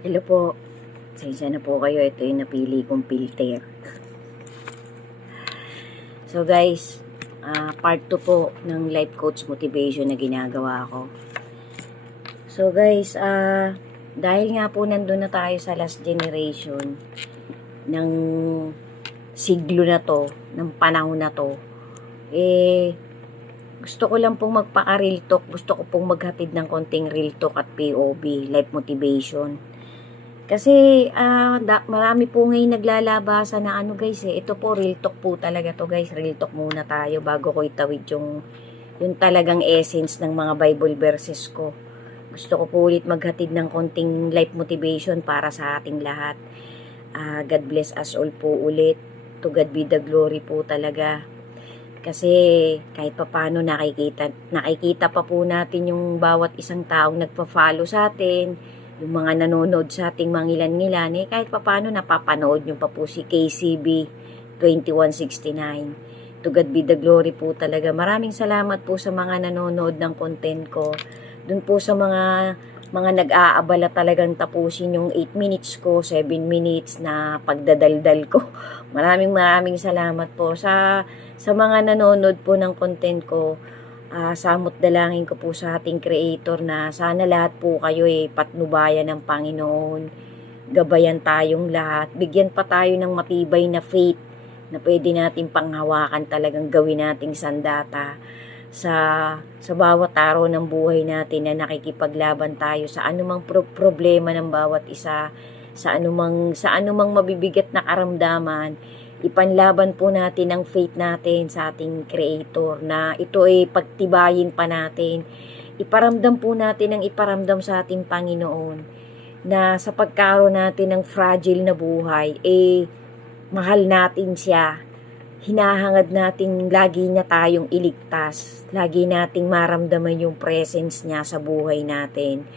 Hello po. Pasensya na po kayo. Ito yung napili kong filter. So guys, part 2 po ng life coach motivation na ginagawa ko. So guys, dahil nga po nandun na tayo sa last generation ng siglo na to, ng panahon na to, gusto ko lang pong magpaka-real talk. Gusto ko pong maghatid ng konting real talk at POV, life motivation. Kasi marami po ngayon naglalabasan na ano guys ito po real talk po talaga to guys. Real talk muna tayo bago ko itawid yung talagang essence ng mga Bible verses ko. Gusto ko po ulit maghatid ng konting life motivation para sa ating lahat. God bless us all po ulit. To God be the glory po talaga. Kasi kahit papaano nakikita pa po natin yung bawat isang taong nagpa-follow sa atin, yung mga nanonood sa ating mangilan-ngilan, kahit papaano napapanood nyo pa po si KCB 2169. To God be the glory po talaga. Maraming salamat po sa mga nanonood ng content ko. Dun po sa mga nag-aabala talagang tapusin yung 8 minutes ko, 7 minutes na pagdadaldal ko. Maraming salamat po sa mga nanonood po ng content ko. Samot dalangin ko po sa ating Creator na sana lahat po kayo patnubayan ng Panginoon. Gabayan tayong lahat. Bigyan pa tayo ng matibay na faith na pwede natin panghawakan, talagang gawin nating sandata sa bawat araw ng buhay natin na nakikipaglaban tayo sa anumang problema ng bawat isa, sa anumang mabibigat na karamdaman. Ipanlaban po natin ang faith natin sa ating Creator na ito ay pagtibayin pa natin. Iparamdam po natin ang iparamdam sa ating Panginoon na sa pagkaroon natin ng fragile na buhay, mahal natin siya. Hinahangad nating lagi niya tayong iligtas. Lagi nating maramdaman yung presence niya sa buhay natin.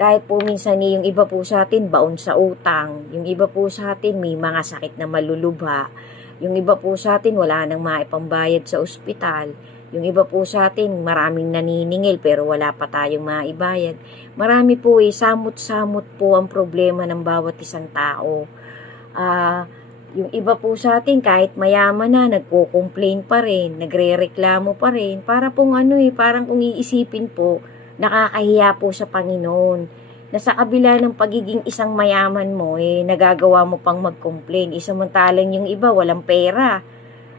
Kahit po minsan yung iba po sa atin baon sa utang, yung iba po sa atin may mga sakit na malulubha, yung iba po sa atin wala nang maipambayad sa ospital, yung iba po sa atin maraming naniningil pero wala pa tayong maibayad. Marami po samot-samot po ang problema ng bawat isang tao. Yung iba po sa atin kahit mayaman na nagko-complain pa rin, nagrereklamo pa rin, para pong parang kung iisipin po, nakakahiya po sa Panginoon na sa kabila ng pagiging isang mayaman mo, nagagawa mo pang mag-complain. Samantalang yung iba walang pera,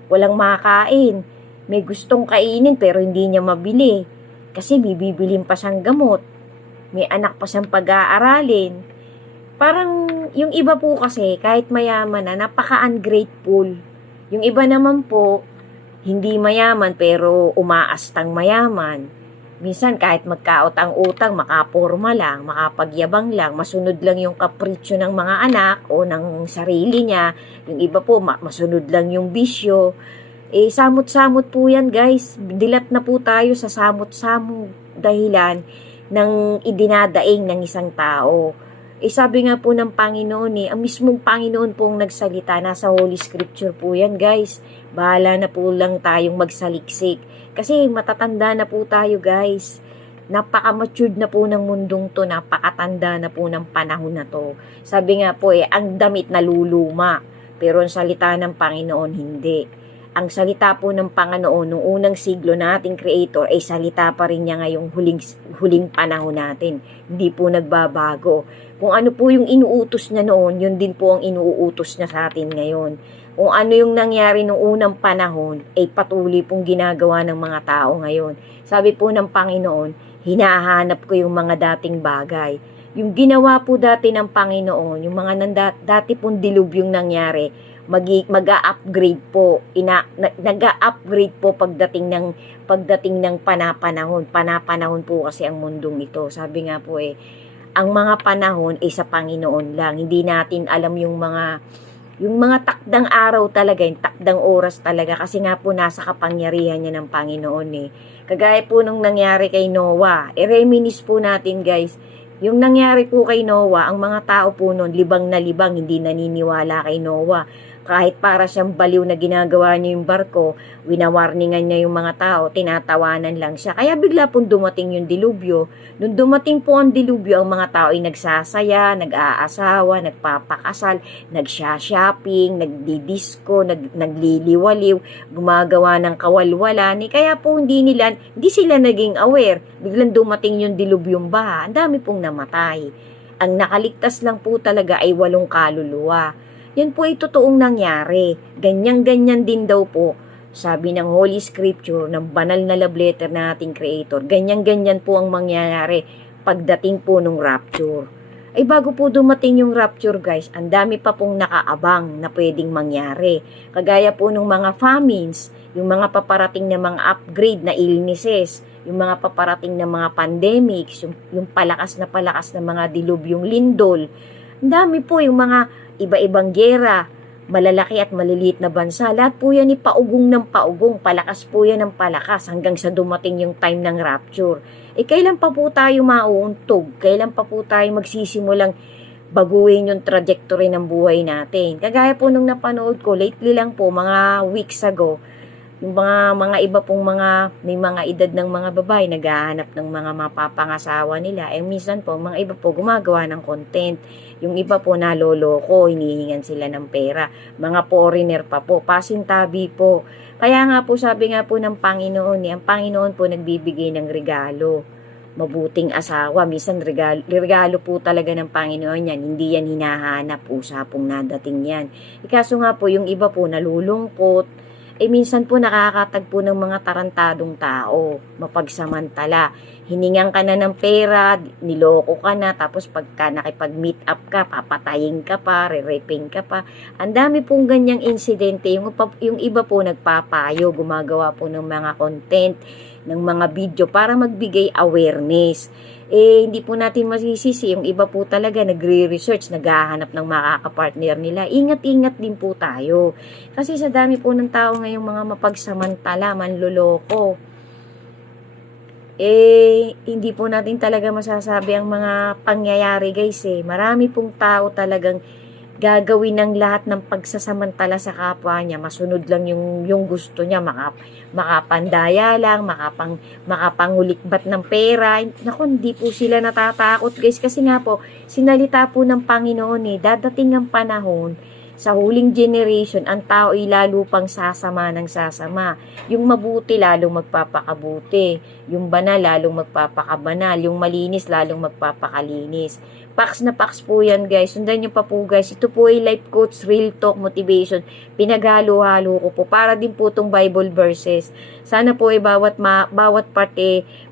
walang makain, may gustong kainin pero hindi niya mabili kasi bibibilin pa siyang gamot, may anak pa siyang pag-aaralin. Parang yung iba po kasi kahit mayaman na, napaka-ungrateful. Yung iba naman po hindi mayaman pero umaastang mayaman. Minsan kahit magkaot ang utang, makaporma lang, makapagyabang lang, masunod lang yung kapritsyo ng mga anak o ng sarili niya. Yung iba po, masunod lang yung bisyo. Samot-samot po yan guys. Dilat na po tayo sa samot-samot dahilan ng idinadaing ng isang tao. Sabi nga po ng Panginoon ang mismong Panginoon pong nagsalita, nasa Holy Scripture po yan guys. Bahala na po lang tayong magsaliksik. Kasi matatanda na po tayo guys. Napaka-matured na po ng mundong to, napakatanda na po ng panahon na to. Sabi nga po ang damit naluluma, pero ang salita ng Panginoon hindi. Ang salita po ng Panginoon noong unang siglo na ating Creator ay salita pa rin niya ngayong huling panahon natin. Hindi po nagbabago. Kung ano po yung inuutos niya noon, yun din po ang inuutos niya sa atin ngayon. Kung ano yung nangyari noong unang panahon, ay patuloy pong ginagawa ng mga tao ngayon. Sabi po ng Panginoon, hinahanap ko yung mga dating bagay. Yung ginawa po dati ng Panginoon, yung mga dati pong dilubyong nangyari, mag-a-upgrade po, nag-a-upgrade po pagdating ng panapanahon po kasi ang mundong ito. Sabi nga po ang mga panahon sa Panginoon lang. Hindi natin alam yung mga takdang araw talaga, yung takdang oras talaga, kasi nga po nasa kapangyarihan niya ng Panginoon Kagaya po nung nangyari kay Noah, reminisce po natin guys, yung nangyari po kay Noah, ang mga tao po noon, libang na libang, hindi naniniwala kay Noah. Kahit para siyang baliw na ginagawa niya yung barko, winawarningan niya yung mga tao, tinatawanan lang siya. Kaya bigla pong dumating yung dilubyo. Nung dumating po ang dilubyo, ang mga tao ay nagsasaya, nag-aasawa, nagpapakasal, nagsha-shopping, nagdidisco, nagliliwaliw, gumagawa ng kawalwalan. Kaya po hindi sila naging aware. Biglang dumating yung dilubyong baha, ang dami pong namatay. Ang nakaligtas lang po talaga ay 8 kaluluwa. Yan po ay totoong nangyari. Ganyan-ganyan din daw po, sabi ng Holy Scripture, ng banal na love letter na ating Creator. Ganyan-ganyan po ang mangyayari pagdating po ng rapture. Ay bago po dumating yung rapture guys, ang dami pa pong nakaabang na pwedeng mangyari. Kagaya po ng mga famines, yung mga paparating na mga upgrade na illnesses, yung mga paparating na mga pandemics, yung palakas na mga dilubyong lindol. Ang dami po yung mga iba-ibang gera, malalaki at maliliit na bansa. Lahat po yan paugong ng paugong, palakas po yan ng palakas hanggang sa dumating yung time ng rapture. Kailan pa po tayo mauuntog? Kailan pa po tayo magsisimulang baguhin yung trajectory ng buhay natin? Kagaya po nung napanood ko, lately lang po, mga weeks ago, yung mga iba pong may mga edad ng mga babae naghahanap ng mga mapapangasawa nila. Minsan po, mga iba po gumagawa ng content. Yung iba po naloloko, hinihingan sila ng pera. Mga foreigner pa po, pasintabi po. Kaya nga po, sabi nga po ng Panginoon, ang Panginoon po nagbibigay ng regalo. Mabuting asawa, minsan regalo po talaga ng Panginoon yan. Hindi yan hinahanap, usapong nadating yan. Kaso nga po, yung iba po nalulungkot, minsan po nakakatagpo ng mga tarantadong tao, mapagsamantala. Hiningan ka na ng pera, niloko ka na, tapos pagka nakipag-meet up ka, papatayin ka pa, re-raping ka pa. Ang dami pong ganyang insidente. Yung iba po nagpapayo, gumagawa po ng mga content, ng mga video para magbigay awareness. Hindi po natin masisisi, yung iba po talaga nagre-research, naghahanap ng makakapartner nila. Ingat-ingat din po tayo. Kasi sa dami po ng tao ngayong mga mapagsamantala, manloloko. Hindi po natin talaga masasabi ang mga pangyayari guys. Marami pong tao talagang gagawin ng lahat ng pagsasamantala sa kapwa niya, masunod lang yung gusto niya, makapandaya lang, makapangulikbat ng pera. Naku, hindi po sila natatakot guys, kasi nga po, sinalita po ng Panginoon dadating ang panahon, sa huling generation, ang tao ay lalo pang sasama ng sasama. Yung mabuti lalong magpapakabuti, yung banal lalong magpapakabanal, yung malinis lalong magpapakalinis. Pax na pax po yan guys. Sundan nyo pa po guys. Ito po ay life coach, real talk, motivation. Pinaghalo-halo ko po. Para din po itong Bible verses. Sana po ay bawat part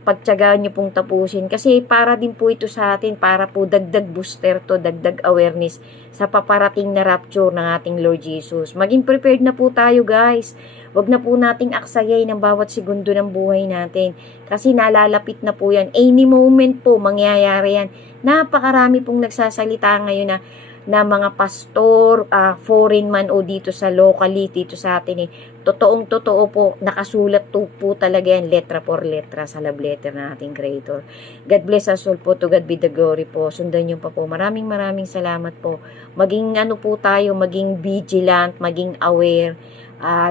pagtsagaan nyo pong tapusin. Kasi para din po ito sa atin. Para po dagdag booster to, dagdag awareness sa paparating na rapture ng ating Lord Jesus. Maging prepared na po tayo guys. Wag na po nating aksayay ng bawat segundo ng buhay natin. Kasi nalalapit na po yan. Any moment po mangyayari yan. Napakarami pong nagsasalita ngayon na mga pastor, foreign man o dito sa locally, dito sa atin Totoong-totoo po, nakasulat po talaga yan, letra por letra sa love letter na ating Creator. God bless us all po, to God be the glory po. Sundan nyo pa po. Maraming salamat po. Maging po tayo, maging vigilant, maging aware.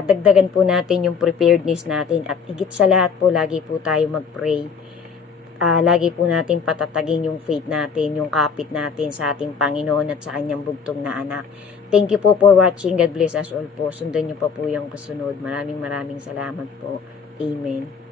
Dagdagan po natin yung preparedness natin. At higit sa lahat po, lagi po tayo mag-pray. Lagi po natin patatagin yung faith natin, yung kapit natin sa ating Panginoon at sa kanyang bugtong na anak. Thank you po for watching. God bless us all po. Sundan nyo pa po yung kasunod. Maraming salamat po. Amen.